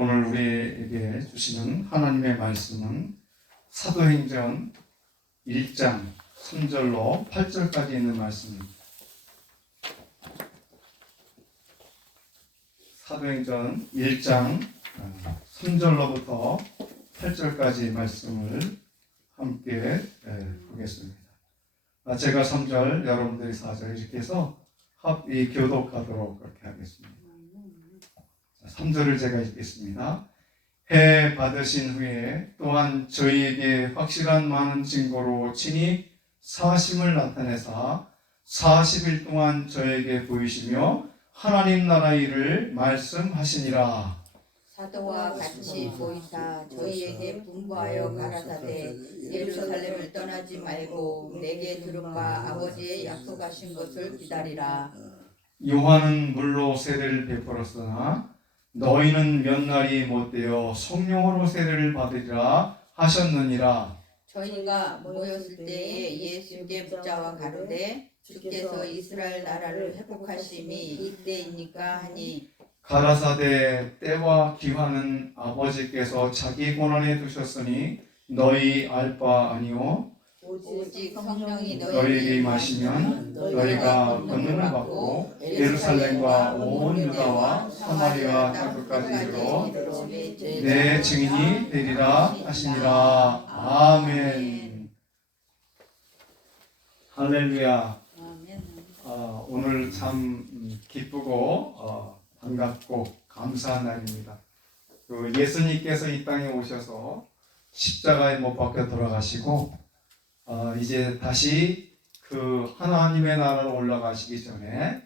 오늘 우리에게 주시는 하나님의 말씀은 사도행전 1장 3절로 8절까지 있는 말씀입니다. 사도행전 1장 3절로부터 8절까지 말씀을 함께 보겠습니다. 제가 3절, 여러분들이 4절 이렇게 해서 합이 교독하도록 그렇게 하겠습니다. 3절을 제가 읽겠습니다. 해 받으신 후에 또한 저희에게 확실한 많은 증거로 친히 사심을 나타내사 40일 동안 저에게 보이시며 하나님 나라 일을 말씀하시니라. 사도와 같이 보이사 저희에게 분부하여 가라사대 예루살렘을 떠나지 말고 내게 들음과 아버지의 약속하신 것을 기다리라. 요한은 물로 세례를 베풀었으나 너희는 몇 날이 못되어 성령으로 세례를 받으리라 하셨느니라. 저희가 모였을 때에 예수께 묻자와 가로되 주께서 이스라엘 나라를 회복하심이 이때이니까 하니 가라사대 때와 기한은 아버지께서 자기 권한에 두셨으니 너희 알 바 아니요 오직 성령이 너희에게 임하시면 너희가 권능을 받고 예루살렘과 온 유다와 사마리아 땅끝까지 이르러 내 증인이 되리라 하시니라. 아멘. 할렐루야. 오늘 참 기쁘고 반갑고 감사한 날입니다. 예수님께서 이 땅에 오셔서 십자가에 못 박혀 돌아가시고 이제 다시 그 하나님의 나라로 올라가시기 전에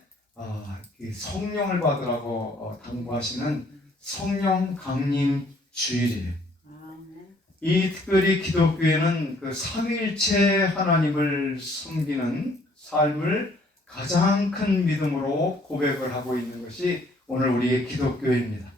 성령을 받으라고 당부하시는 성령 강림 주일이에요. 이 특별히 기독교에는 그 삼위일체 하나님을 섬기는 삶을 가장 큰 믿음으로 고백을 하고 있는 것이 오늘 우리의 기독교입니다.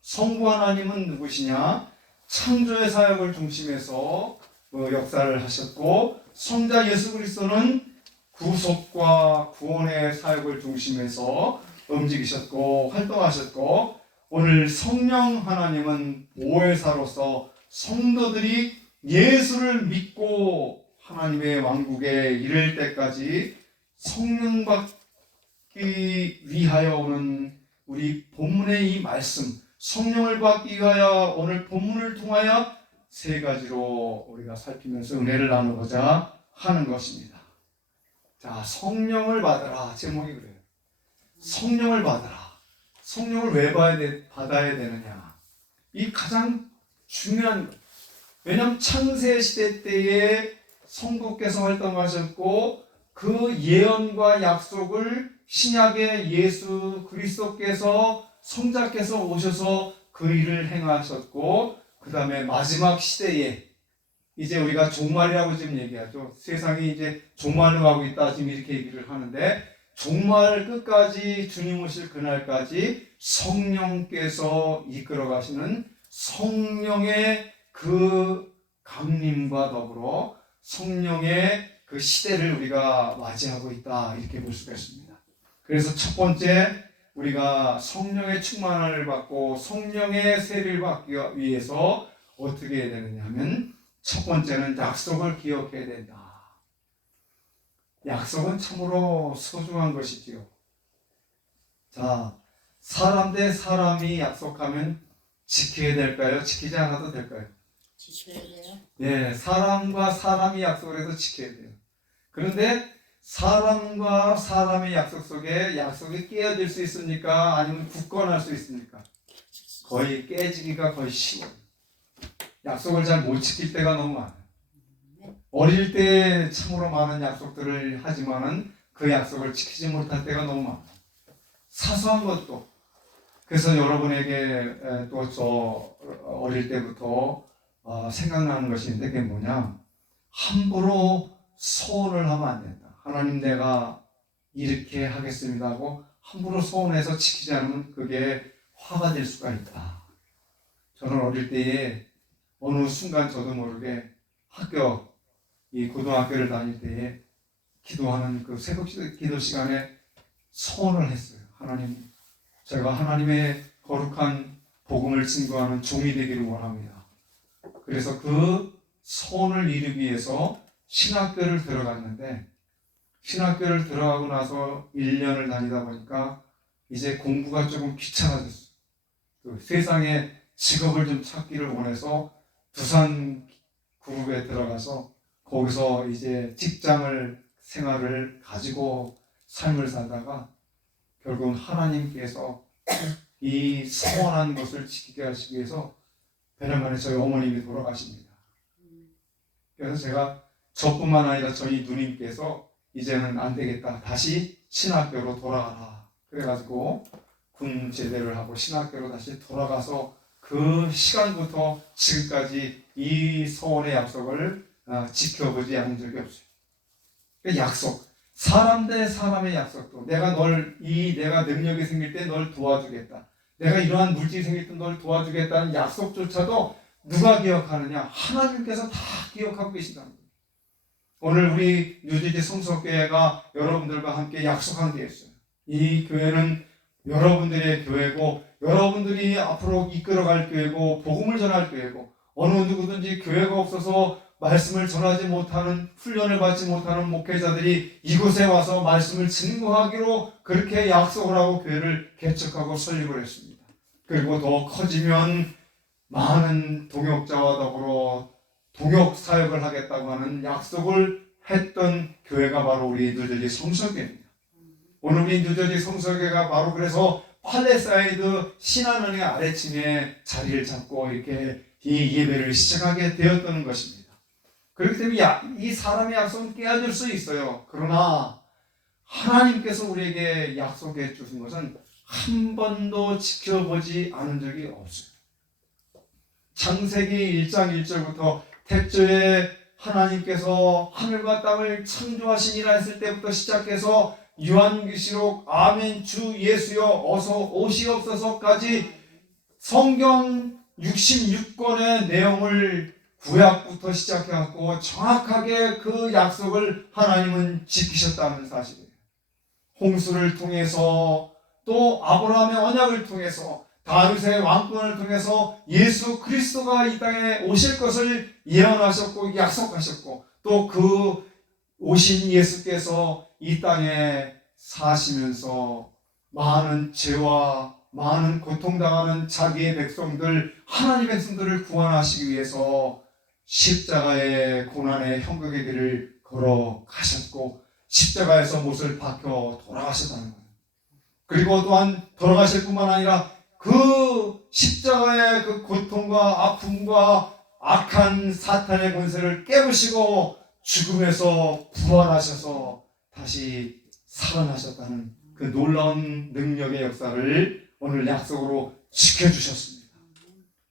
성부 하나님은 누구시냐? 창조의 사역을 중심해서 역사를 하셨고, 성자 예수 그리스도는 구속과 구원의 사역을 중심해서 움직이셨고 활동하셨고, 오늘 성령 하나님은 보혜사로서 성도들이 예수를 믿고 하나님의 왕국에 이를 때까지 성령 받기 위하여 오는 우리 본문의 이 말씀, 성령을 받기 위하여 오늘 본문을 통하여 세 가지로 우리가 살피면서 은혜를 나누고자 하는 것입니다. 자, 성령을 받아라. 제목이 그래요. 성령을 받아라. 성령을 왜 받아야 되느냐? 이 가장 중요한 것. 왜냐하면 창세 시대 때에 성부께서 활동하셨고 그 예언과 약속을 신약의 예수 그리스도께서 성자께서 오셔서 그 일을 행하셨고, 그 다음에 마지막 시대에 이제 우리가 종말이라고 지금 얘기하죠. 세상이 이제 종말로 가고 있다 지금 이렇게 얘기를 하는데, 종말 끝까지 주님 오실 그날까지 성령께서 이끌어 가시는 성령의 그 강림과 더불어 성령의 그 시대를 우리가 맞이하고 있다 이렇게 볼 수가 있습니다. 그래서 첫 번째 우리가 성령의 충만을 받고 성령의 세례를 받기 위해서 어떻게 해야 되느냐 하면, 첫 번째는 약속을 기억해야 된다. 약속은 참으로 소중한 것이지요. 자, 사람 대 사람이 약속하면 지켜야 될까요? 지키지 않아도 될까요? 지켜야 돼요. 네, 사람과 사람이 약속을 해도 지켜야 돼요. 그런데 사람과 사람의 약속 속에 약속이 깨어질 수 있습니까? 아니면 굳건할 수 있습니까? 거의 깨지기가 거의 쉬워요. 약속을 잘 못 지킬 때가 너무 많아요. 어릴 때 참으로 많은 약속들을 하지만은 그 약속을 지키지 못할 때가 너무 많아요. 사소한 것도. 그래서 여러분에게 또 저 어릴 때부터 생각나는 것이 있는데, 그게 뭐냐? 함부로 소원을 하면 안 된다. 하나님 내가 이렇게 하겠습니다 하고 함부로 소원해서 지키지 않으면 그게 화가 될 수가 있다. 저는 어릴 때에 어느 순간 저도 모르게 이 고등학교를 다닐 때에 기도하는 그 새벽 기도 시간에 소원을 했어요. 하나님, 제가 하나님의 거룩한 복음을 증거하는 종이 되기를 원합니다. 그래서 그 소원을 이루기 위해서 신학교를 들어갔는데, 신학교를 들어가고 나서 1년을 다니다 보니까 이제 공부가 조금 귀찮아졌어요. 그 세상에 직업을 좀 찾기를 원해서 두산 그룹에 들어가서 거기서 이제 직장을 생활을 가지고 삶을 살다가 결국은 하나님께서 이 소원한 것을 지키게 하시기 위해서 배령간에 저희 어머님이 돌아가십니다. 그래서 제가 저뿐만 아니라 저희 누님께서 이제는 안 되겠다, 다시 신학교로 돌아가라, 그래가지고 군 제대를 하고 신학교로 다시 돌아가서 그 시간부터 지금까지 이 소원의 약속을 지켜보지 않은 적이 없어요. 그 약속, 사람 대 사람의 약속도, 내가 능력이 생길 때 널 도와주겠다, 내가 이러한 물질이 생길 때 널 도와주겠다는 약속조차도 누가 기억하느냐? 하나님께서 다 기억하고 계신다는 거예요. 오늘 우리 뉴저지 성서교회가 여러분들과 함께 약속한 게 있어요. 이 교회는 여러분들의 교회고, 여러분들이 앞으로 이끌어갈 교회고, 복음을 전할 교회고, 어느 누구든지 교회가 없어서 말씀을 전하지 못하는, 훈련을 받지 못하는 목회자들이 이곳에 와서 말씀을 증거하기로 그렇게 약속을 하고 교회를 개척하고 설립을 했습니다. 그리고 더 커지면 많은 동역자와 더불어 동역 사역을 하겠다고 하는 약속을 했던 교회가 바로 우리 뉴저지 성서교회입니다. 오늘 우리 뉴저지 성서교회가 바로 그래서 팔레사이드 신한은행 아래층에 자리를 잡고 이렇게 이 예배를 시작하게 되었던 것입니다. 그렇기 때문에 이 사람의 약속은 깨어질 수 있어요. 그러나 하나님께서 우리에게 약속해 주신 것은 한 번도 지켜보지 않은 적이 없어요. 창세기 1장 1절부터 태초에 하나님께서 하늘과 땅을 창조하시니라 했을 때부터 시작해서 요한계시록 아멘 주 예수여 어서 오시옵소서까지 성경 66권의 내용을 구약부터 시작해갖고 정확하게 그 약속을 하나님은 지키셨다는 사실이에요. 홍수를 통해서, 또 아브라함의 언약을 통해서, 다윗의 왕권을 통해서 예수 그리스도가 이 땅에 오실 것을 예언하셨고 약속하셨고, 또 그 오신 예수께서 이 땅에 사시면서 많은 죄와 많은 고통당하는 자기의 백성들, 하나님의 백성들을 구원하시기 위해서 십자가의 고난의 형극의 길을 걸어가셨고 십자가에서 못을 박혀 돌아가셨다는 거예요. 그리고 또한 돌아가실 뿐만 아니라 그 십자가의 그 고통과 아픔과 악한 사탄의 권세를 깨부시고 죽음에서 부활하셔서 다시 살아나셨다는 그 놀라운 능력의 역사를 오늘 약속으로 지켜주셨습니다.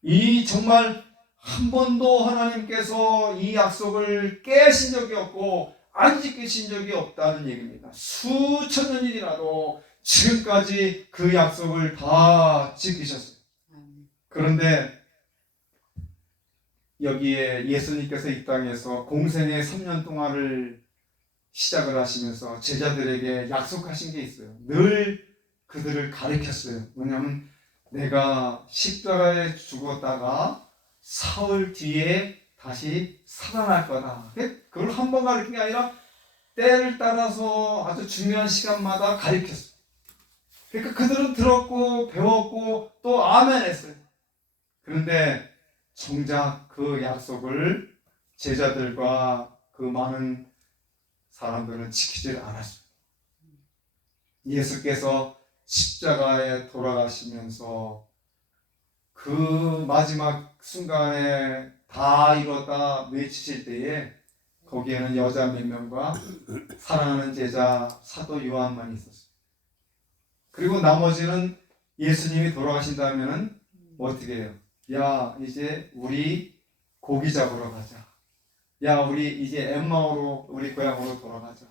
이 정말 한 번도 하나님께서 이 약속을 깨신 적이 없고 안 지키신 적이 없다는 얘기입니다. 수천 년이라도 지금까지 그 약속을 다 지키셨어요. 그런데 여기에 예수님께서 이 땅에서 공생의 3년 동안을 시작을 하시면서 제자들에게 약속하신 게 있어요. 늘 그들을 가르쳤어요. 뭐냐면 내가 십자가에 죽었다가 사흘 뒤에 다시 살아날 거다. 그걸 한 번 가르친 게 아니라 때를 따라서 아주 중요한 시간마다 가르쳤어요. 그러니까 그들은 들었고 배웠고 또 아멘 했어요. 그런데 정작 그 약속을 제자들과 그 많은 사람들은 지키질 않았어요. 예수께서 십자가에 돌아가시면서 그 마지막 순간에 다 이뤘다 외치실 때에 거기에는 여자 몇 명과 사랑하는 제자 사도 요한만 있었어요. 그리고 나머지는 예수님이 돌아가신다면은 어떻게 해요? 야, 이제 우리 고기 잡으러 가자. 야, 우리 이제 엠마오로 우리 고향으로 돌아가자.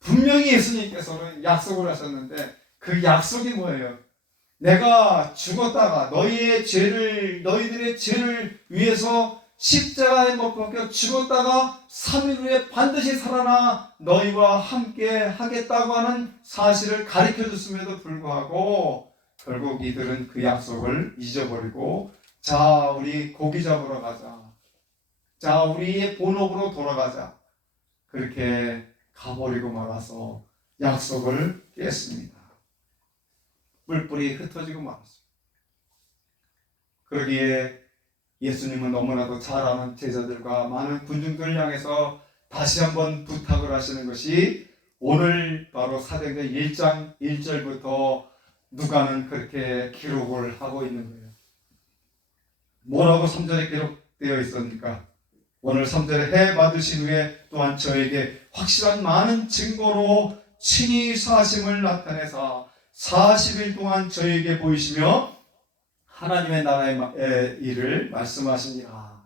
분명히 예수님께서는 약속을 하셨는데 그 약속이 뭐예요? 내가 죽었다가 너희들의 죄를 위해서 십자가에 못 박혀 죽었다가 3일 후에 반드시 살아나 너희와 함께 하겠다고 하는 사실을 가르쳐 줬음에도 불구하고 결국 이들은 그 약속을 잊어버리고 자 우리 고기 잡으러 가자. 자 우리의 본업으로 돌아가자. 그렇게 가버리고 말아서 약속을 깼습니다. 뿔뿔이 흩어지고 말았습니다. 그러기에 예수님은 너무나도 잘 아는 제자들과 많은 군중들을 향해서 다시 한번 부탁을 하시는 것이 오늘 바로 사도행전 1장 1절부터 누가는 그렇게 기록을 하고 있는 거예요. 뭐라고 3절에 기록되어 있습니까? 오늘 3절에 해 받으신 후에 또한 저에게 확실한 많은 증거로 친히 사심을 나타내사 40일 동안 저에게 보이시며 하나님의 나라의 일을 말씀하시니라.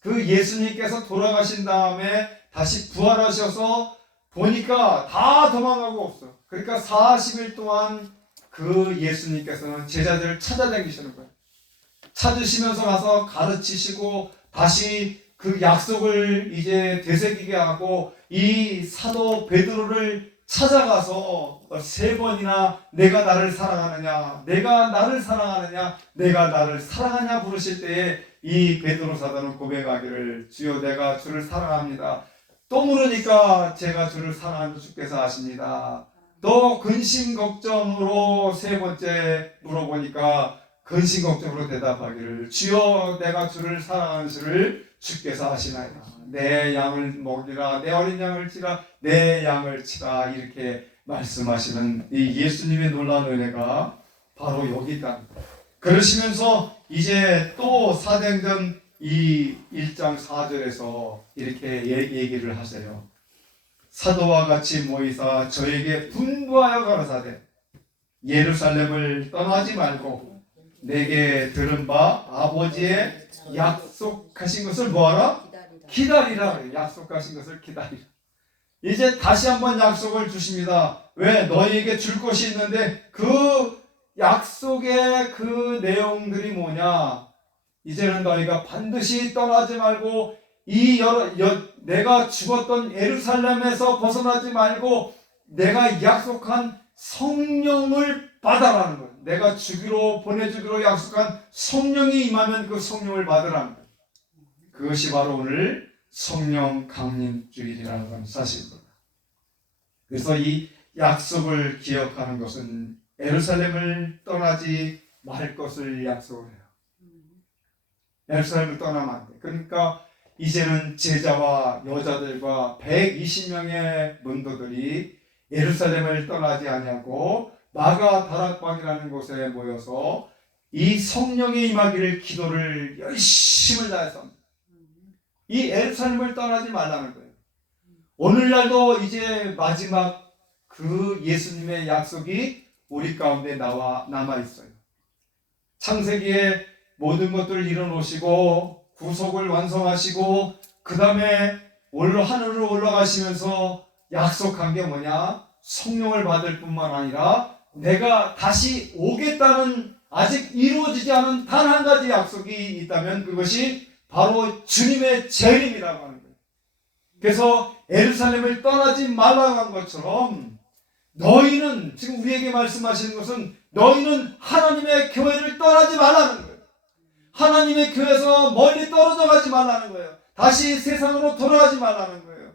그 예수님께서 돌아가신 다음에 다시 부활하셔서 보니까 다 도망가고 없어. 그러니까 40일 동안 그 예수님께서는 제자들을 찾아다니시는 거예요. 찾으시면서 가서 가르치시고 다시 그 약속을 이제 되새기게 하고 이 사도 베드로를 찾아가서 3번이나 내가 나를 사랑하느냐, 내가 나를 사랑하느냐, 내가 나를 사랑하냐 부르실 때에 이 베드로 사도는 고백하기를 주여 내가 주를 사랑합니다. 또 물으니까 제가 주를 사랑하는 주께서 아십니다. 또 근심 걱정으로 3번째 물어보니까 근심 걱정으로 대답하기를 주여 내가 주를 사랑하는 줄을 주께서 아시나이다. 내 양을 먹이라, 내 어린 양을 치라, 내 양을 치라 이렇게 말씀하시는 이 예수님의 놀라운 은혜가 바로 여기 있다. 그러시면서 이제 또 사도행전 이 1장 4절에서 이렇게 얘기를 하세요. 사도와 같이 모이사 저에게 분부하여 가라사대 예루살렘을 떠나지 말고 내게 들은 바 아버지의 약속하신 것을 뭐하라? 기다리라. 약속하신 것을 기다리라. 이제 다시 한번 약속을 주십니다. 왜? 너희에게 줄 것이 있는데 그 약속의 그 내용들이 뭐냐? 이제는 너희가 반드시 떠나지 말고 내가 죽었던 예루살렘에서 벗어나지 말고 내가 약속한 성령을 받아라는 거예요. 내가 보내주기로 약속한 성령이 임하면 그 성령을 받으라는 거예요. 그것이 바로 오늘 성령 강림 주일이라는 사실입니다. 그래서 이 약속을 기억하는 것은 예루살렘을 떠나지 말 것을 약속을 해요. 예루살렘을 떠나면 안 돼. 그러니까 이제는 제자와 여자들과 120명의 문도들이 예루살렘을 떠나지 아니하고 마가 다락방이라는 곳에 모여서 이 성령의 임하기를 기도를 열심을 다해서 이 예루살렘을 떠나지 말라는 거예요. 오늘날도 이제 마지막 그 예수님의 약속이 우리 가운데 남아 있어요. 창세기에 모든 것들을 이뤄놓으시고 구속을 완성하시고 그 다음에 하늘로 올라가시면서 약속한 게 뭐냐? 성령을 받을 뿐만 아니라 내가 다시 오겠다는 아직 이루어지지 않은 단 한 가지 약속이 있다면 그것이 바로 주님의 재림이라고 하는 거예요. 그래서 예루살렘을 떠나지 말라고 한 것처럼 너희는 지금 우리에게 말씀하시는 것은 너희는 하나님의 교회를 떠나지 말라는 거예요. 하나님의 교회에서 멀리 떨어져 가지 말라는 거예요. 다시 세상으로 돌아가지 말라는 거예요.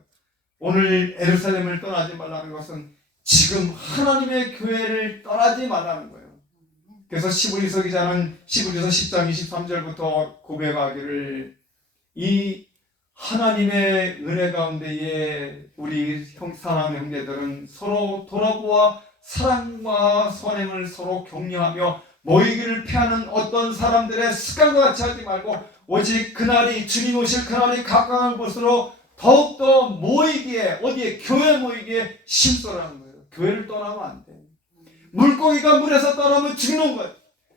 오늘 예루살렘을 떠나지 말라는 것은 지금 하나님의 교회를 떠나지 말라는 거예요. 그래서 시브리서 기자는 시브리서 10장 23절부터 고백하기를 이 하나님의 은혜 가운데에 우리 사랑하는 형제들은 서로 돌아보아 사랑과 선행을 서로 격려하며 모이기를 피하는 어떤 사람들의 습관과 같이 하지 말고 오직 그날이 주님 오실 그날이 가까운 곳으로 더욱더 모이기에 어디에 교회 모이기에 힘써라는 거예요. 교회를 떠나면 안 돼. 물고기가 물에서 떠나면 죽는 거예요.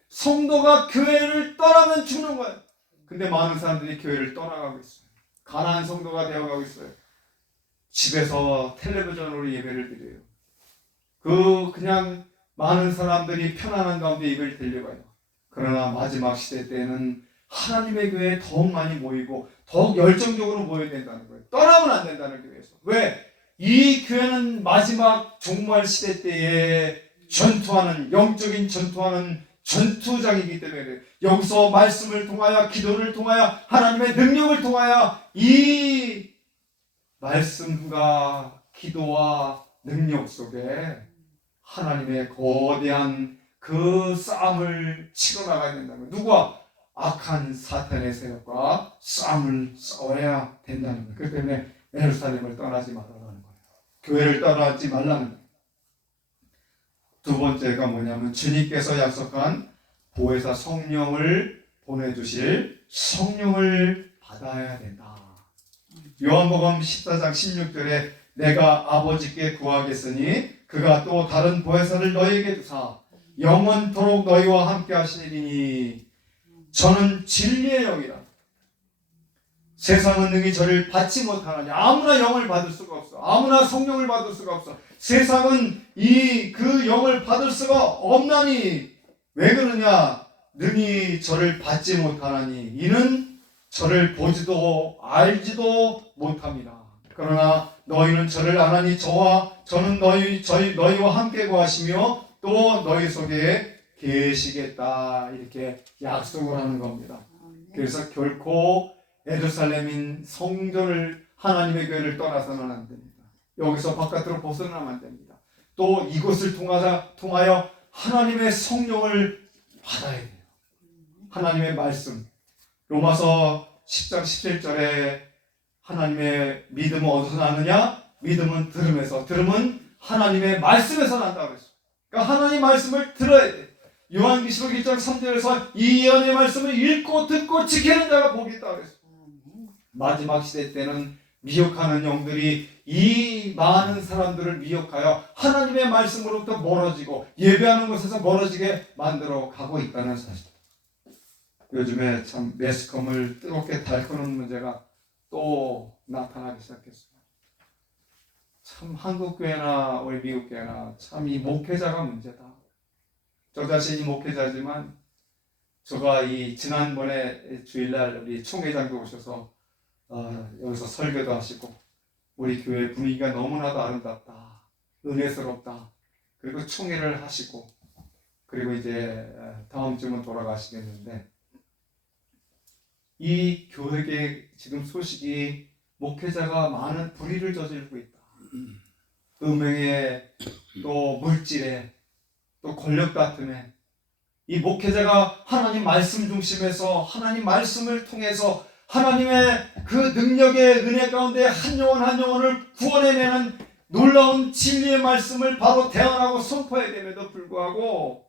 성도가 교회를 떠나면 죽는 거예요. 근데 많은 사람들이 교회를 떠나가고 있어요. 가난한 성도가 되어가고 있어요. 집에서 텔레비전으로 예배를 드려요. 그냥 많은 사람들이 편안한 가운데 예배를 드려가요. 그러나 마지막 시대 때는 하나님의 교회에 더욱 많이 모이고 더욱 열정적으로 모여야 된다는 거예요. 떠나면 안 된다는 교회에서. 왜? 이 교회는 마지막 종말 시대 때에 전투하는, 영적인 전투하는 전투장이기 때문에 그래요. 여기서 말씀을 통하여, 기도를 통하여, 하나님의 능력을 통하여 이 말씀과 기도와 능력 속에 하나님의 거대한 그 싸움을 치러 나가야 된다는 거예요. 누구와? 악한 사탄의 세력과 싸움을 싸워야 된다는 거예요. 그렇기 때문에 예루살렘을 떠나지 말라는 거예요. 교회를 떠나지 말라는 거예요. 두 번째가 뭐냐면 주님께서 약속한 보혜사 성령을 보내주실 성령을 받아야 된다. 요한복음 14장 16절에 내가 아버지께 구하겠으니 그가 또 다른 보혜사를 너희에게 주사 영원토록 너희와 함께 하시리니 저는 진리의 영이라. 세상은 능히 저를 받지 못하나니. 아무나 영을 받을 수가 없어. 아무나 성령을 받을 수가 없어. 세상은 그 영을 받을 수가 없나니. 왜 그러냐? 능히 저를 받지 못하나니 이는 저를 보지도 알지도 못합니다. 그러나 너희는 저를 아나니 저는 너희와 함께 거하시며 또 너희 속에 계시겠다. 이렇게 약속을 하는 겁니다. 그래서 결코 예루살렘인 성전을, 하나님의 교회를 떠나서는 안 됩니다. 여기서 바깥으로 벗어나면 안 됩니다. 또 이곳을 통하여 하나님의 성령을 받아야 돼요. 하나님의 말씀. 로마서 10장 17절에 하나님의 믿음은 어디서 나느냐? 믿음은 들음에서, 들음은 하나님의 말씀에서 난다고 그랬어요. 그러니까 하나님 말씀을 들어야 돼. 요한계시록 1장 3절에서 이 예언의 말씀을 읽고 듣고 지키는 자가 복이 있다고 그랬어요. 마지막 시대 때는 미혹하는 영들이 이 많은 사람들을 미혹하여 하나님의 말씀으로부터 멀어지고 예배하는 곳에서 멀어지게 만들어 가고 있다는 사실. 요즘에 참 매스컴을 뜨겁게 달구는 문제가 또 나타나기 시작했어요. 참 한국 교회나 우리 미국 교회나 참 이 목회자가 문제다. 저 자신이 목회자지만 제가 이 지난번에 주일날 우리 총회장도 오셔서 여기서 설교도 하시고 우리 교회 분위기가 너무나도 아름답다, 은혜스럽다. 그리고 총회를 하시고 그리고 이제 다음 주면 돌아가시겠는데 이 교회계 지금 소식이 목회자가 많은 불의를 저지르고 있다. 음행에 또 물질에 또 권력 다툼에 이 목회자가 하나님 말씀 중심에서 하나님 말씀을 통해서 하나님의 그 능력의 은혜 가운데 한 영혼 한 영혼을 구원해내는 놀라운 진리의 말씀을 바로 대언하고 선포해야 됨에도 불구하고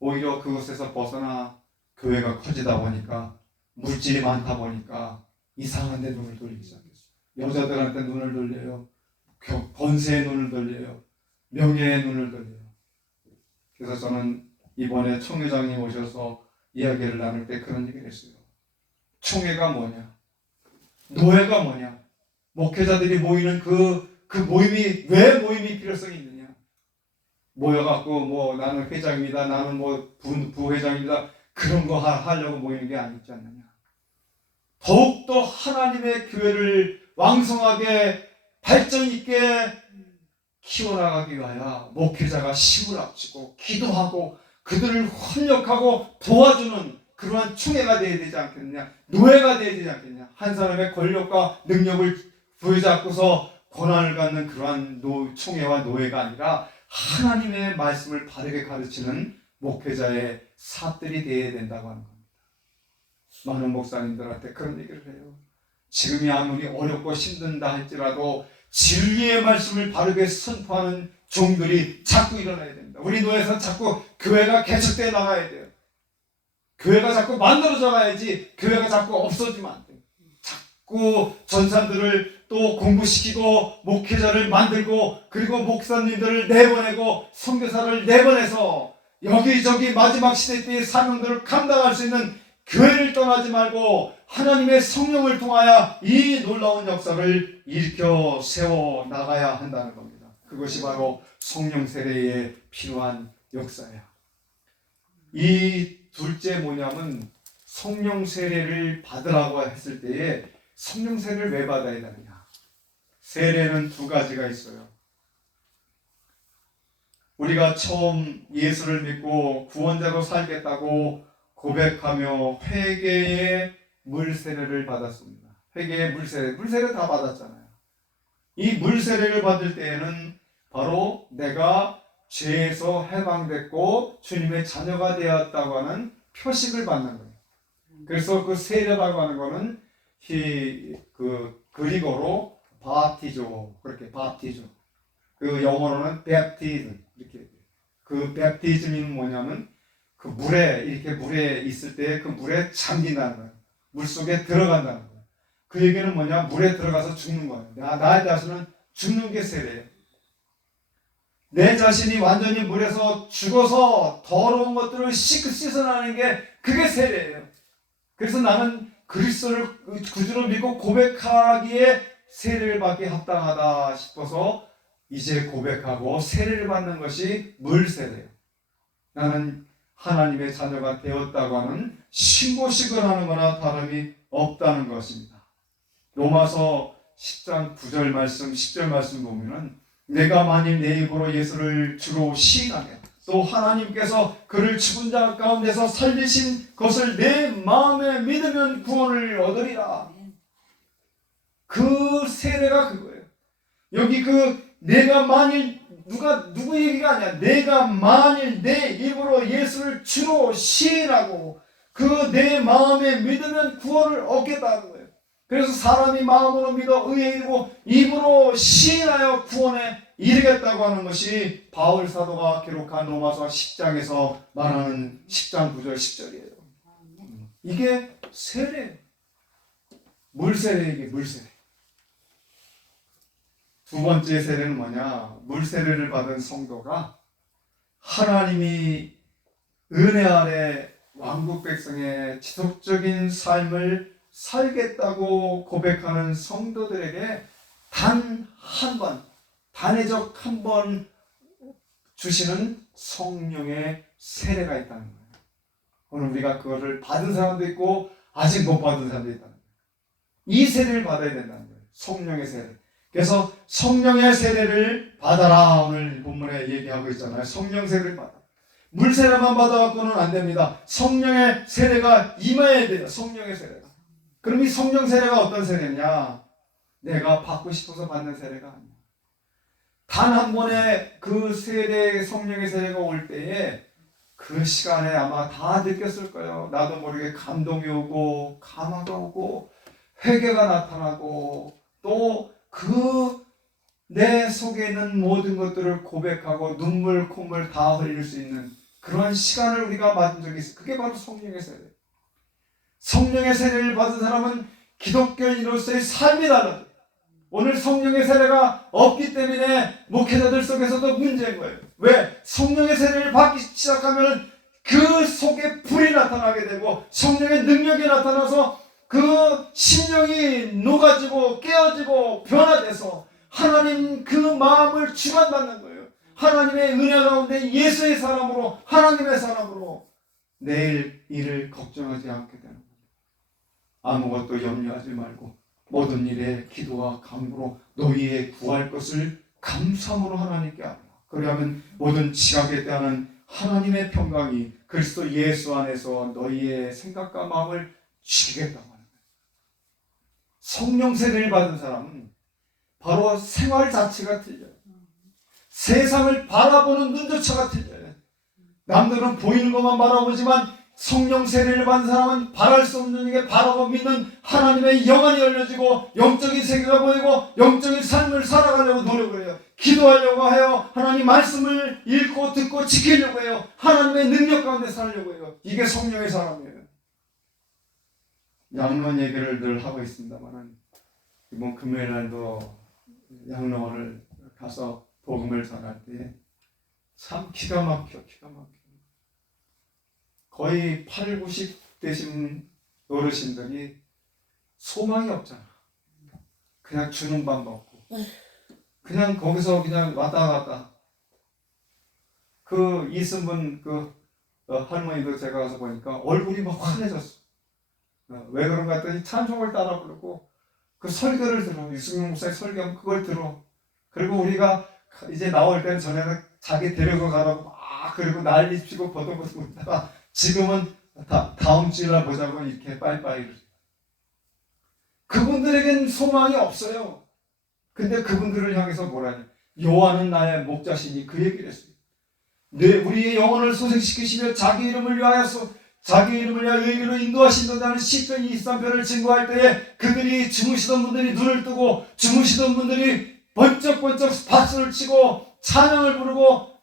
오히려 그곳에서 벗어나 교회가 커지다 보니까 물질이 많다 보니까 이상한 데 눈을 돌리기 시작했어요. 여자들한테 눈을 돌려요. 권세의 눈을 돌려요. 명예의 눈을 돌려요. 그래서 저는 이번에 총회장님 오셔서 이야기를 나눌 때 그런 얘기를 했어요. 총회가 뭐냐? 노회가 뭐냐? 목회자들이 모이는 그 모임이 왜 모임이 필요성이 있느냐? 모여갖고 나는 회장입니다. 나는 부회장입니다. 그런 거 하려고 모이는 게 아니지 않느냐? 더욱더 하나님의 교회를 왕성하게 발전 있게 키워나가기 위하여 목회자가 힘을 합치고 기도하고 그들을 협력하고 도와주는 그러한 총회가 되어야 되지 않겠느냐? 노예가 되어야 되지 않겠느냐? 한 사람의 권력과 능력을 부여잡고서 권한을 갖는 그러한 총회와 노예가 아니라 하나님의 말씀을 바르게 가르치는 목회자의 삽들이 되어야 된다고 하는 겁니다. 많은 목사님들한테 그런 얘기를 해요. 지금이 아무리 어렵고 힘든다 할지라도 진리의 말씀을 바르게 선포하는 종들이 자꾸 일어나야 됩니다. 우리 노예에서 자꾸 교회가 개척되어 나가야 돼요. 교회가 자꾸 만들어져 가야지 교회가 자꾸 없어지면 안 돼요. 자꾸 전사들을 또 공부시키고 목회자를 만들고 그리고 목사님들을 내보내고 선교사를 내보내서 여기저기 마지막 시대 때의 사명들을 감당할 수 있는 교회를 떠나지 말고 하나님의 성령을 통하여 이 놀라운 역사를 일으켜 세워 나가야 한다는 겁니다. 그것이 바로 성령 세례에 필요한 역사야. 이 둘째 뭐냐면 성령 세례를 받으라고 했을 때에 성령 세례를 왜 받아야 되느냐? 세례는 두 가지가 있어요. 우리가 처음 예수를 믿고 구원자로 살겠다고 고백하며 회개의 물세례를 받았습니다. 회개의 물세례 다 받았잖아요. 이 물세례를 받을 때에는 바로 내가 죄에서 해방됐고 주님의 자녀가 되었다고 하는 표식을 받는 거예요. 그래서 그 세례라고 하는 거는 그리고로 바티조, 그렇게 바티조. 그 영어로는 베프티즘 이렇게. 그 베프티즘이 뭐냐면 그 물에 있을 때 그 물에 잠긴다는 거예요. 물 속에 들어간다는 거예요. 그 얘기는 뭐냐? 물에 들어가서 죽는 거예요. 나 자신은 죽는 게 세례예요. 내 자신이 완전히 물에서 죽어서 더러운 것들을 씻어나는 게 그게 세례예요. 그래서 나는 그리스도를 구주로 믿고 고백하기에 세례를 받기 합당하다 싶어서 이제 고백하고 세례를 받는 것이 물세례예요. 나는 하나님의 자녀가 되었다고 하는 신고식을 하는 거나 다름이 없다는 것입니다. 로마서 10장 9절 말씀, 10절 말씀 보면은 내가 만일 내 입으로 예수를 주로 시인하면 또 하나님께서 그를 죽은 자 가운데서 살리신 것을 내 마음에 믿으면 구원을 얻으리라. 그 세례가 그거예요. 여기 내가 만일 누구 얘기가 아니야. 내가 만일 내 입으로 예수를 주로 시인하고 그 내 마음에 믿으면 구원을 얻겠다는 거예요. 그래서 사람이 마음으로 믿어 의에 이르고 입으로 시인하여 구원에 이르겠다고 하는 것이 바울 사도가 기록한 로마서 10장에서 말하는 10장 9절 10절이에요. 이게 세례. 물세례. 이게 물세례. 두 번째 세례는 뭐냐? 물세례를 받은 성도가 하나님이 은혜 아래 왕국 백성의 지속적인 삶을 살겠다고 고백하는 성도들에게 단 한 번, 단회적 한 번 주시는 성령의 세례가 있다는 거예요. 오늘 우리가 그것을 받은 사람도 있고 아직 못 받은 사람도 있다는 거예요. 이 세례를 받아야 된다는 거예요. 성령의 세례. 그래서 성령의 세례를 받아라. 오늘 본문에 얘기하고 있잖아요. 성령 세례를 받아. 물 세례만 받아갖고는 안 됩니다. 성령의 세례가 임해야 돼요. 성령의 세례가. 그럼 이 성령 세례가 어떤 세례냐? 내가 받고 싶어서 받는 세례가 아니야. 단 한 번의 그 세례, 성령의 세례가 올 때에 그 시간에 아마 다 느꼈을 거예요. 나도 모르게 감동이 오고 감화가 오고 회개가 나타나고 또 내 속에 있는 모든 것들을 고백하고 눈물, 콧물 다 흘릴 수 있는 그런 시간을 우리가 맞은 적이 있어요. 그게 바로 성령의 세례. 성령의 세례를 받은 사람은 기독교인으로서의 삶이 달라요. 오늘 성령의 세례가 없기 때문에 목회자들 속에서도 문제인 거예요. 왜? 성령의 세례를 받기 시작하면 그 속에 불이 나타나게 되고 성령의 능력이 나타나서 그 심령이 녹아지고 깨어지고 변화돼서 하나님 그 마음을 주관받는 거예요. 하나님의 은혜 가운데 예수의 사람으로 하나님의 사람으로 내일 일을 걱정하지 않게 되는 거예요. 아무것도 염려하지 말고 모든 일에 기도와 간구로 너희의 구할 것을 감사함으로 하나님께 하라. 그리하면 모든 지각에 대한 하나님의 평강이 그리스도 예수 안에서 너희의 생각과 마음을 지키겠다고 하는 거예요. 성령 세례를 받은 사람은 바로 생활 자체가 틀려요. 세상을 바라보는 눈조차가 틀려요. 남들은 보이는 것만 바라보지만 성령 세례를 받은 사람은 바랄 수 없는 게 바라고 믿는 하나님의 영안이 열려지고 영적인 세계가 보이고 영적인 삶을 살아가려고 노력을 해요. 기도하려고 해요. 하나님 말씀을 읽고 듣고 지키려고 해요. 하나님의 능력 가운데 살려고 해요. 이게 성령의 사람이에요. 양론 얘기를 늘 하고 있습니다만 이번 금요일 날도 양론을 가서 복음을 전할 때 참 기가 막혀. 거의 8, 90 되신 어르신들이 소망이 없잖아. 그냥 주는 밥도 없고 그냥 거기서 그냥 왔다 갔다. 그 이승분 할머니도 제가 가서 보니까 얼굴이 막 환해졌어. 왜 그런가 했더니 찬송을 따라 부르고 그 설교를 들어. 유승용 목사의 설교하면 그걸 들어. 그리고 우리가 이제 나올 때는 전에는 자기 데려가 가라고 막 그리고 난리 치고 버덕버덕 웃다가 지금은 다음 주일날 보자고 이렇게 빠이빠이를. 그분들에겐 소망이 없어요. 근데 그분들을 향해서 뭐라냐? 여호와는 나의 목자시니 그 얘기를 했어요. 우리의 영혼을 소생시키시며 자기 이름을 위하여 의기로 인도하신다는 시편 23편을 증거할 때에 그들이 주무시던 분들이 눈을 뜨고 주무시던 분들이 번쩍번쩍 박수를 치고 찬양을 부르고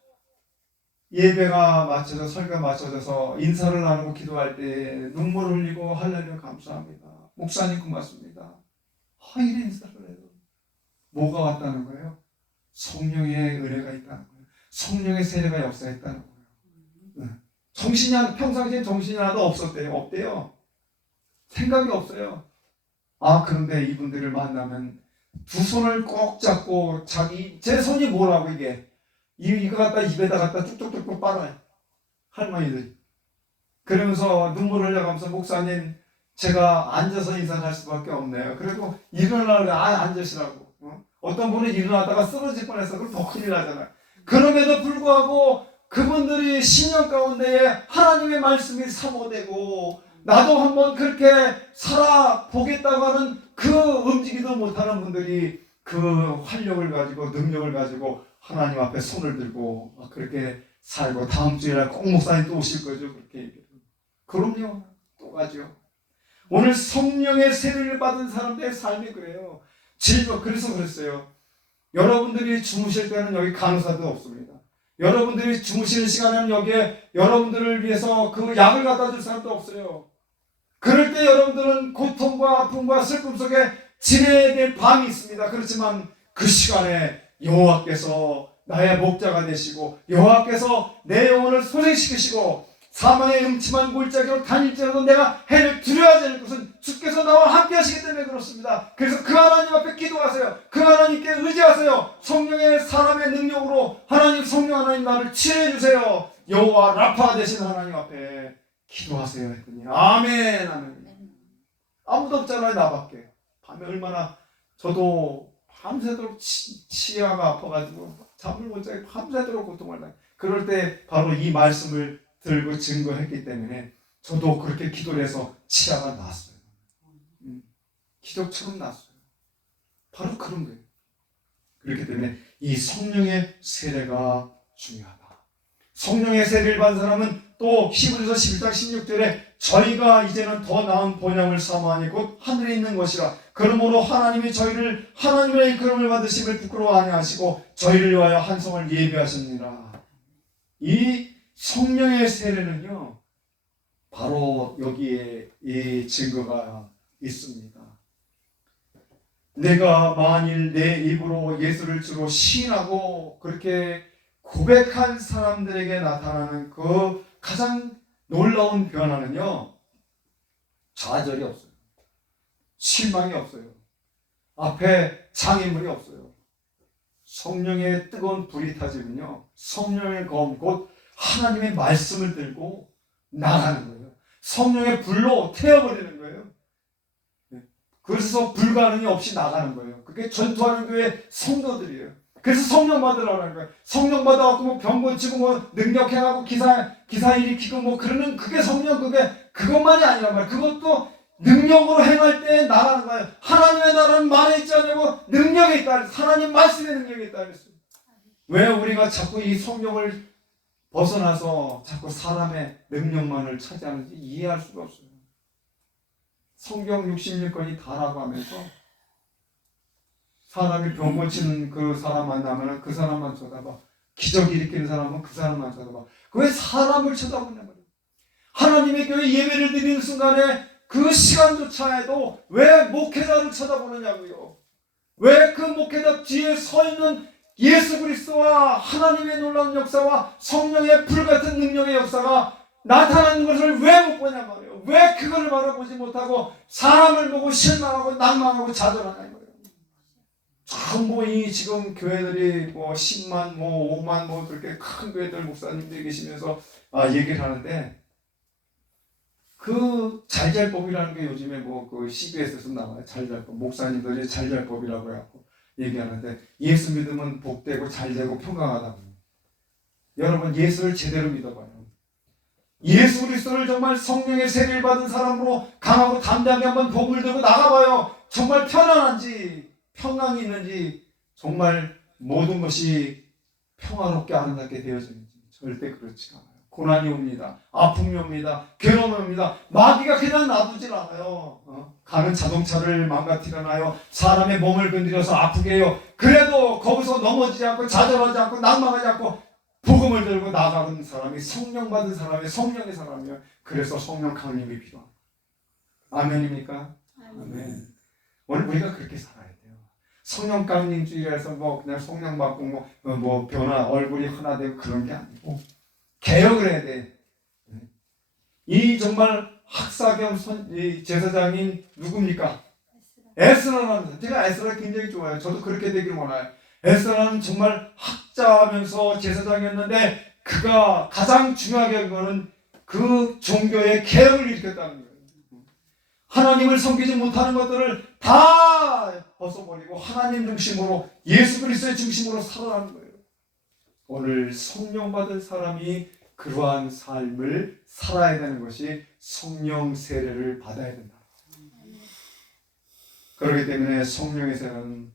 예배가 맞춰져 설가 맞춰져서 인사를 나누고 기도할 때 눈물을 흘리고 할렐루야 감사합니다. 목사님 고맙습니다. 이래 인사를 해요. 뭐가 왔다는 거예요? 성령의 은혜가 있다는 거예요. 성령의 세례가 역사했다는 거예요. 평상시에 정신이 하나도 없대요. 생각이 없어요. 그런데 이분들을 만나면 두 손을 꼭 잡고 제 손이 뭐라고 이거 갖다 입에다 갖다 뚝뚝뚝뚝 빨아요. 할머니들. 그러면서 눈물을 흘려가면서 목사님 제가 앉아서 인사할 수밖에 없네요. 그리고 일어나래 앉으시라고. 어떤 분은 일어나다가 쓰러질 뻔해서 그럼 더 큰일 나잖아요. 그럼에도 불구하고 그분들이 신령 가운데에 하나님의 말씀이 사모되고 나도 한번 그렇게 살아보겠다고 하는 그 움직이도 못하는 분들이 그 활력을 가지고 능력을 가지고 하나님 앞에 손을 들고 그렇게 살고 다음 주에 꼭 목사님 또 오실 거죠. 그렇게 얘기해요. 그럼요. 또 가죠. 오늘 성령의 세례를 받은 사람들의 삶이 그래요. 그래서 그랬어요. 여러분들이 주무실 때는 여기 간호사도 없습니다. 여러분들이 주무시는 시간에는 여기에 여러분들을 위해서 그 약을 갖다 줄 사람도 없어요. 그럴 때 여러분들은 고통과 아픔과 슬픔 속에 지내야 될 밤이 있습니다. 그렇지만 그 시간에 여호와께서 나의 목자가 되시고 여호와께서 내 영혼을 소생시키시고 사망의 음침한 골짜기로 다닐지라도 내가 해를 두려워하지 않을 것은 주께서 나와 함께 하시기 때문에 그렇습니다. 그래서 그 하나님 앞에 기도하세요. 그 하나님께 의지하세요. 성령의 사람의 능력으로 성령 하나님 나를 치유해 주세요. 여호와 라파가 되신 하나님 앞에 기도하세요 했더니 아멘 아멘. 아무도 없잖아요. 나밖에. 밤에 얼마나 저도 밤새도록 치아가 아파가지고 잠을 못 자게 밤새도록 고통을 당해요. 그럴 때 바로 이 말씀을 들고 증거했기 때문에 저도 그렇게 기도를 해서 치아가 났어요. 기적처럼 났어요. 바로 그런 거예요. 그렇기 때문에 이 성령의 세례가 중요하다. 성령의 세례를 받은 사람은 또 히브리서 11장 16절에 저희가 이제는 더 나은 본향을 사모하니 곧 하늘에 있는 것이라. 그러므로 하나님이 저희를 하나님의 이끌음을 받으심을 부끄러워 아니하시고 저희를 위하여 한 성을 예비하셨느니라. 이 성령의 세례는요, 바로 여기에 이 증거가 있습니다. 내가 만일 내 입으로 예수를 주로 시인하고 그렇게 고백한 사람들에게 나타나는 그 가장 놀라운 변화는요, 좌절이 없어요. 실망이 없어요. 앞에 장애물이 없어요. 성령의 뜨거운 불이 타지면요, 성령의 검, 곧 하나님의 말씀을 들고 나가는 거예요. 성령의 불로 태워버리는 거예요. 그래서 불가능이 없이 나가는 거예요. 그게 전투하는 교회 성도들이에요. 그래서 성령 받으라는 거예요. 성령 받아갖고 뭐 병 고치고 뭐 능력 행하고 기사 일으키고 뭐 그러는 그게 성령 그것만이 아니란 말이에요. 그것도 능력으로 행할 때 나가는 거예요. 하나님의 나라는 말에 있지 않냐고 능력이 있다 그랬어요. 하나님 말씀의 능력이 있다 그랬어요. 왜 우리가 자꾸 이 성령을 벗어나서 자꾸 사람의 능력만을 차지하는지 이해할 수가 없어요. 성경 66권이 다라고 하면서 사람이 병 고치는 그 사람 만나면 그 사람만 쳐다봐. 기적 일으키는 사람은 그 사람만 쳐다봐. 왜 사람을 쳐다보냐 말이에요. 하나님의 교회 예배를 드리는 순간에 그 시간조차 해도 왜 목회자를 쳐다보느냐고요. 왜 그 목회자 뒤에 서 있는 예수 그리스도와 하나님의 놀라운 역사와 성령의 불같은 능력의 역사가 나타나는 것을 왜 못 보냐 말이에요. 왜 그걸 바라보지 못하고 사람을 보고 실망하고 낭망하고 좌절하냐 말이에요. 전부 이 지금 교회들이 뭐 10만 뭐 5만 뭐 그렇게 큰 교회들 목사님들이 계시면서 얘기를 하는데 그 잘잘법이라는 게 요즘에 뭐 그 CBS에서 나와요. 잘잘법 목사님들이 잘잘법이라고 해갖고 얘기하는데 예수 믿으면 복되고 잘되고 평강하다고. 여러분 예수를 제대로 믿어봐요. 예수 그리스도를 정말 성령의 세례를 받은 사람으로 강하고 담대하게 한번 복음을 들고 나가봐요. 정말 편안한지 평강이 있는지 정말 모든 것이 평화롭게 아름답게 되어지는지 절대 그렇지 않아요. 고난이 옵니다. 아픔이 옵니다. 괴로움이 옵니다. 마귀가 그냥 놔두질 않아요. 가는 자동차를 망가뜨려 놔요. 사람의 몸을 건드려서 아프게 해요. 그래도 거기서 넘어지지 않고 좌절하지 않고 낙망하지 않고 복음을 들고 나가는 사람이 성령 받은 사람이 성령의 사람이에요. 그래서 성령 강림이 필요합니다. 아멘입니까? 아멘. 오늘 우리가 그렇게 살아야 돼요. 성령 강림주의라서 뭐 그냥 성령 받고 뭐 변화 얼굴이 하나되고 그런 게 아니고 개혁을 해야 돼. 이 정말 학사 겸 제사장인 누굽니까? 에스라라는, 제가 에스라 굉장히 좋아해요. 저도 그렇게 되기를 원해요. 에스라는 정말 학자하면서 제사장이었는데 그가 가장 중요하게 한 거는 그 종교의 개혁을 일으켰다는 거예요. 하나님을 섬기지 못하는 것들을 다 벗어버리고 하나님 중심으로 예수 그리스도의 중심으로 살아가는 거예요. 오늘 성령 받은 사람이 그러한 삶을 살아야 되는 것이 성령 세례를 받아야 된다. 그렇기 때문에 성령의 세례는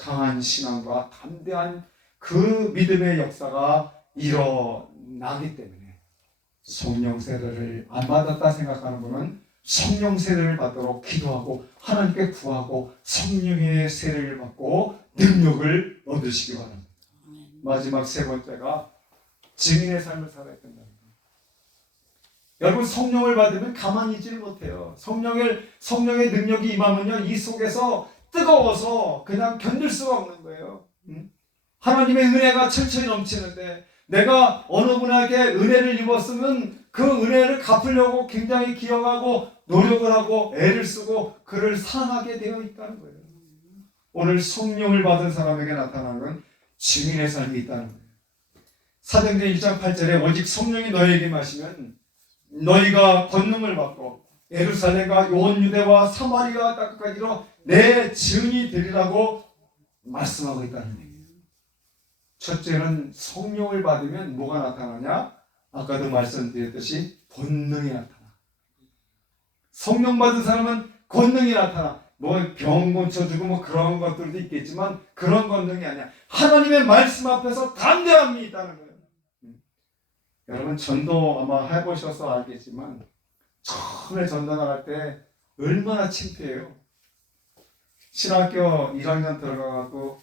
강한 신앙과 담대한 그 믿음의 역사가 일어나기 때문에 성령 세례를 안 받았다 생각하는 분은 성령 세례를 받도록 기도하고 하나님께 구하고 성령의 세례를 받고 능력을 얻으시기 바랍니다. 마지막 세 번째가 증인의 삶을 살아야 된다는 거예요. 여러분 성령을 받으면 가만히 있지를 못해요. 성령의 능력이 임하면요 이 속에서 뜨거워서 그냥 견딜 수가 없는 거예요. 하나님의 은혜가 철철히 넘치는데 내가 어느 분에게 은혜를 입었으면 그 은혜를 갚으려고 굉장히 기억하고 노력을 하고 애를 쓰고 그를 사랑하게 되어 있다는 거예요. 오늘 성령을 받은 사람에게 나타나는 증인의 삶이 있다는 거예요. 사도행전 1장 8절에 오직 성령이 너희에게 마시면 너희가 권능을 받고 예루살렘과 온 유대와 사마리아 땅까지로 내 증인이 되리라고 말씀하고 있다는 얘기예요. 첫째는 성령을 받으면 뭐가 나타나냐? 아까도 말씀드렸듯이 권능이 나타나. 성령 받은 사람은 권능이 나타나. 뭐 병 고쳐주고 뭐 그런 것들도 있겠지만 그런 권능이 아니야. 하나님의 말씀 앞에서 담대함이 있다는 거예요. 여러분 전도 아마 해보셔서 알겠지만 처음에 전도 나갈 때 얼마나 창피해요. 신학교 1학년 들어가고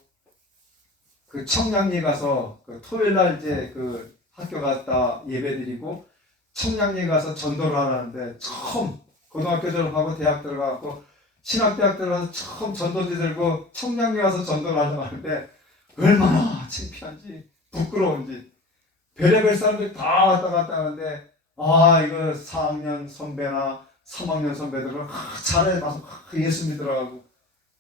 그 청량리 가서 그 토요일날 이제 그 학교 갔다 예배드리고 청량리 가서 전도를 하는데 처음 고등학교 졸업하고 대학 들어가고 신학대학 들어가서 처음 전도지 들고 청량리 가서 전도를 하려고 하는데 얼마나 창피한지 부끄러운지 별의별 사람들이 다 왔다 갔다 하는데 이거 4학년 선배나 3학년 선배들은 잘해 봐서 예수 믿으라고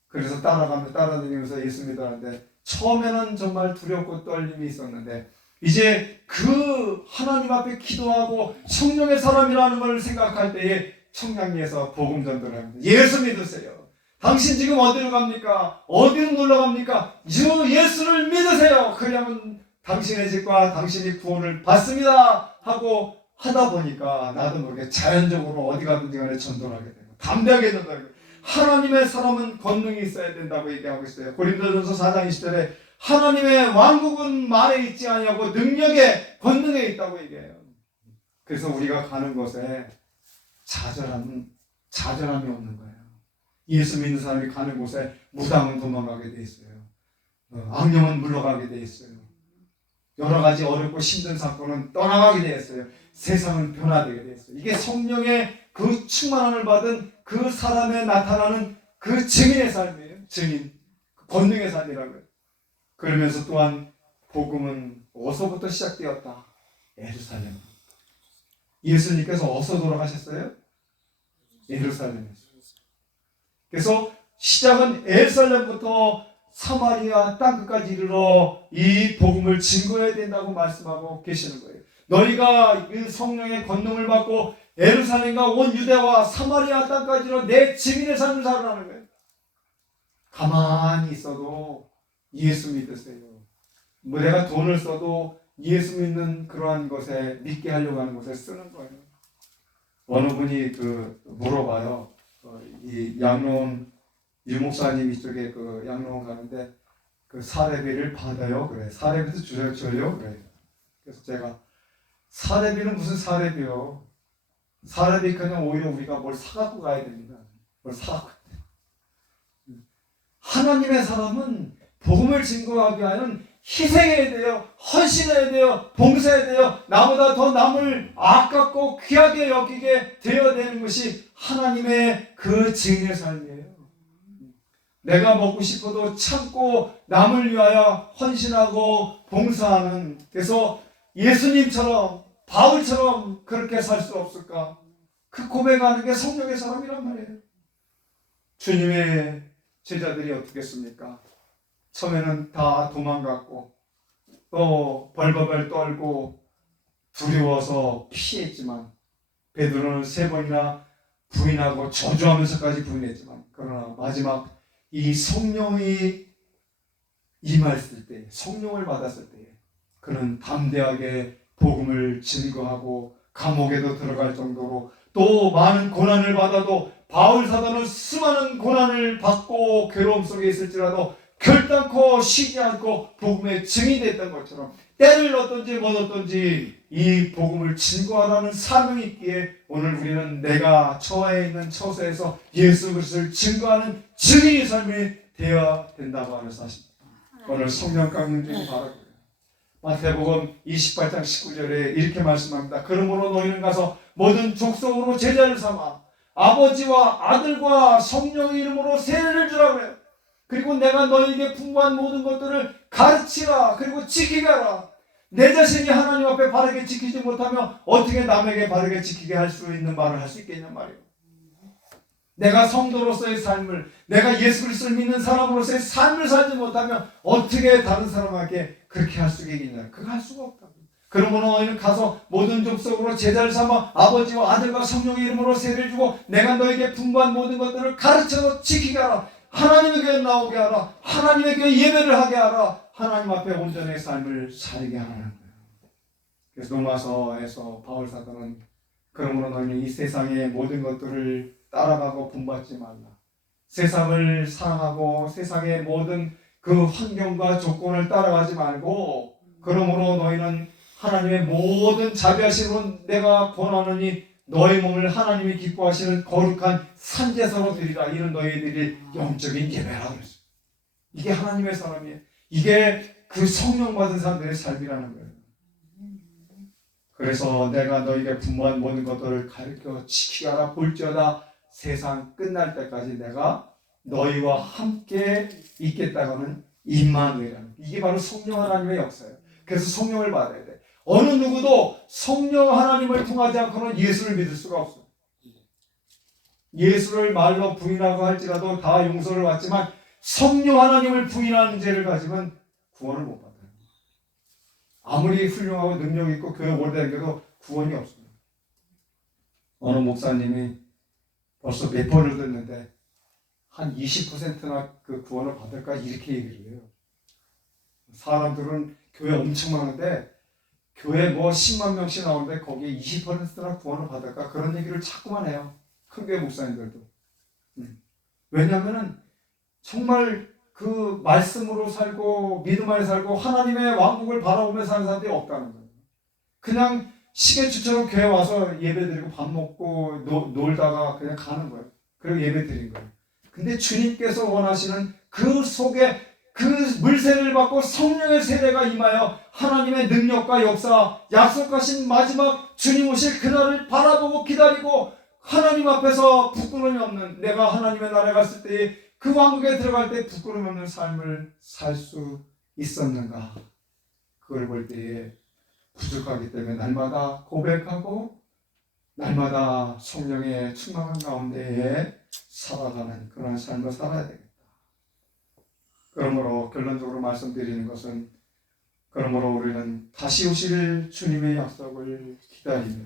그래서 따라다니면서 예수 믿으라는데 처음에는 정말 두렵고 떨림이 있었는데 이제 그 하나님 앞에 기도하고 성령의 사람이라는 걸 생각할 때에 청량리에서 복음 전도를 합니다. 예수 믿으세요. 당신 지금 어디로 갑니까? 어디로 놀러 갑니까? 주 예수를 믿으세요. 그러면 당신의 집과 당신이 구원을 받습니다 하고 하다 보니까 나도 모르게 자연적으로 어디 가든지 간에 전도를 하게 되고 담대하게 전도하게 되고 하나님의 사람은 권능이 있어야 된다고 얘기하고 있어요. 고린도전서 4장 20절에 하나님의 왕국은 말에 있지 아니하고 능력에 권능에 있다고 얘기해요. 그래서 우리가 가는 곳에 좌절함이 없는 거예요. 예수 믿는 사람이 가는 곳에 무당은 도망가게 돼 있어요. 악령은 물러가게 돼 있어요. 여러 가지 어렵고 힘든 사건은 떠나가게 돼 있어요. 세상은 변화되게 돼 있어요. 이게 성령의 그 충만함을 받은 그 사람에 나타나는 그 증인의 삶이에요. 증인. 권능의 삶이라고요. 그러면서 또한 복음은 어디서부터 시작되었다? 예루살렘. 예수님께서 어디서 돌아가셨어요? 예루살렘에서. 그래서 시작은 예루살렘부터 사마리아 땅끝까지 이르러 이 복음을 증거해야 된다고 말씀하고 계시는 거예요. 너희가 그 성령의 권능을 받고 예루살렘과 온 유대와 사마리아 땅까지로 내 증인의 삶을 살아가는 거예요. 가만히 있어도 예수 믿으세요. 뭐 내가 돈을 써도 예수 믿는 그러한 것에 믿게 하려고 하는 것에 쓰는 거예요. 어느 분이 물어봐요. 이 양로원 유목사님 이쪽에 양로원 가는데 사례비를 받아요. 그래. 사례비도 줘요. 그래. 그래서 제가 사례비는 무슨 사례비요? 사례비 그냥 오히려 우리가 뭘 사갖고 가야 됩니다. 뭘 사갖고. 하나님의 사람은 복음을 증거하기 위하여는 희생해야 돼요. 헌신해야 돼요. 봉사해야 돼요. 나보다 더 남을 아깝고 귀하게 여기게 되어야 되는 것이 하나님의 그 증인의 삶이에요. 내가 먹고 싶어도 참고 남을 위하여 헌신하고 봉사하는, 그래서 예수님처럼 바울처럼 그렇게 살 수 없을까? 그 고백하는 게 성령의 사람이란 말이에요. 주님의 제자들이 어떻겠습니까? 처음에는 다 도망갔고 또 벌벌벌 떨고 두려워서 피했지만, 베드로는 3번이나 부인하고 저주하면서까지 부인했지만, 그러나 마지막 이 성령이 임했을 때, 성령을 받았을 때 그는 담대하게 복음을 증거하고 감옥에도 들어갈 정도로, 또 많은 고난을 받아도, 바울 사도는 수많은 고난을 받고 괴로움 속에 있을지라도 결단코 쉬지 않고 복음의 증인이 됐던 것처럼, 때를 얻든지 못 얻든지 이 복음을 증거하라는 사명이 있기에 오늘 우리는 내가 처해 있는 처소에서 예수 그리스도를 증거하는 증인의 삶이 되어야 된다고 하는 사실입니다. 오늘 성령 깎는 중에 바라고요. 마태복음 28장 19절에 이렇게 말씀합니다. 그러므로 너희는 가서 모든 족속으로 제자를 삼아 아버지와 아들과 성령의 이름으로 세례를 주라 그래요. 그리고 내가 너희에게 분부한 모든 것들을 가르치라. 그리고 지키게 하라. 내 자신이 하나님 앞에 바르게 지키지 못하면 어떻게 남에게 바르게 지키게 할 수 있는 말을 할 수 있겠냔 말이에요. 내가 성도로서의 삶을, 내가 예수 그리스도를 믿는 사람으로서의 삶을 살지 못하면 어떻게 다른 사람에게 그렇게 할 수 있겠냐? 그거 할 수가 없다고. 그러므로 너희는 가서 모든 족속으로 제자를 삼아 아버지와 아들과 성령의 이름으로 세례를 주고 내가 너에게 분부한 모든 것들을 가르쳐서 지키게 하라. 하나님의 교회에 나오게 하라. 하나님의 교회에 예배를 하게 하라. 하나님 앞에 온전의 삶을 살게 하라는 거예요. 그래서 로마서에서 바울 사도는 그러므로 너희는 이 세상의 모든 것들을 따라가고 본받지 말라. 세상을 사랑하고 세상의 모든 그 환경과 조건을 따라가지 말고, 그러므로 너희는 하나님의 모든 자비하심으로 내가 권하느니 너희 몸을 하나님이 기뻐하시는 거룩한 산제사로 드리라. 이는 너희들이 영적인 예배라 그랬어요. 이게 하나님의 사람이에요. 이게 그 성령 받은 사람들의 삶이라는 거예요. 그래서 내가 너희에게 분부한 모든 것들을 가르쳐 지키게 하라. 볼지어다 세상 끝날 때까지 내가 너희와 함께 있겠다고는 임마누엘이라는, 이게 바로 성령 하나님의 역사예요. 그래서 성령을 받아야 돼. 어느 누구도 성령 하나님을 통하지 않고는 예수를 믿을 수가 없어요. 예수를 말로 부인하고 할지라도 다 용서를 받지만 성령 하나님을 부인하는 죄를 가지면 구원을 못 받아요. 아무리 훌륭하고 능력 있고 교회 오래 다녀도 구원이 없습니다. 어느 목사님이 벌써 몇 번을 듣는데 한 20%나 그 구원을 받을까 이렇게 얘기를 해요. 사람들은 교회 엄청 많은데 교회 10만 명씩 나오는데 거기에 20%나 구원을 받을까 그런 얘기를 자꾸만 해요. 큰 교회 목사님들도. 왜냐하면 정말 그 말씀으로 살고 믿음 안에 살고 하나님의 왕국을 바라보며 사는 사람들이 없다는 거예요. 그냥 시계추처럼 교회 와서 예배드리고 밥 먹고 놀다가 그냥 가는 거예요. 그리고 예배드린 거예요. 근데 주님께서 원하시는 그 속에 그 물세례를 받고 성령의 세례가 임하여 하나님의 능력과 역사, 약속하신 마지막 주님 오실 그날을 바라보고 기다리고 하나님 앞에서 부끄러움이 없는, 내가 하나님의 나라에 갔을 때 그 왕국에 들어갈 때 부끄러움이 없는 삶을 살 수 있었는가, 그걸 볼 때에 부족하기 때문에 날마다 고백하고 날마다 성령의 충만한 가운데에 살아가는 그런 삶을 살아야 되겠다. 그러므로 결론적으로 말씀드리는 것은, 그러므로 우리는 다시 오실 주님의 약속을 기다리며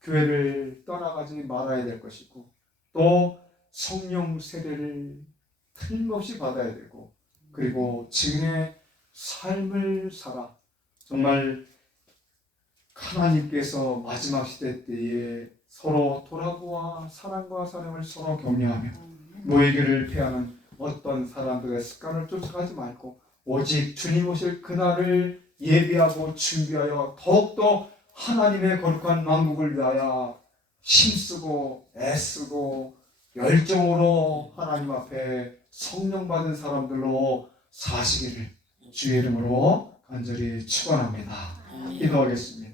교회를 떠나가지 말아야 될 것이고, 또 성령 세례를 틀림없이 받아야 되고, 그리고 증인의 삶을 살아 정말 하나님께서 마지막 시대 때에 서로 돌아보아 사랑과 사랑을 서로 격려하며 노예교를 폐하는 어떤 사람들의 습관을 쫓아가지 말고 오직 주님 오실 그날을 예비하고 준비하여 더욱더 하나님의 거룩한 왕국을 위하여 힘쓰고 애쓰고 열정으로 하나님 앞에 성령 받은 사람들로 사시기를 주의 이름으로 간절히 축원합니다. 기도하겠습니다.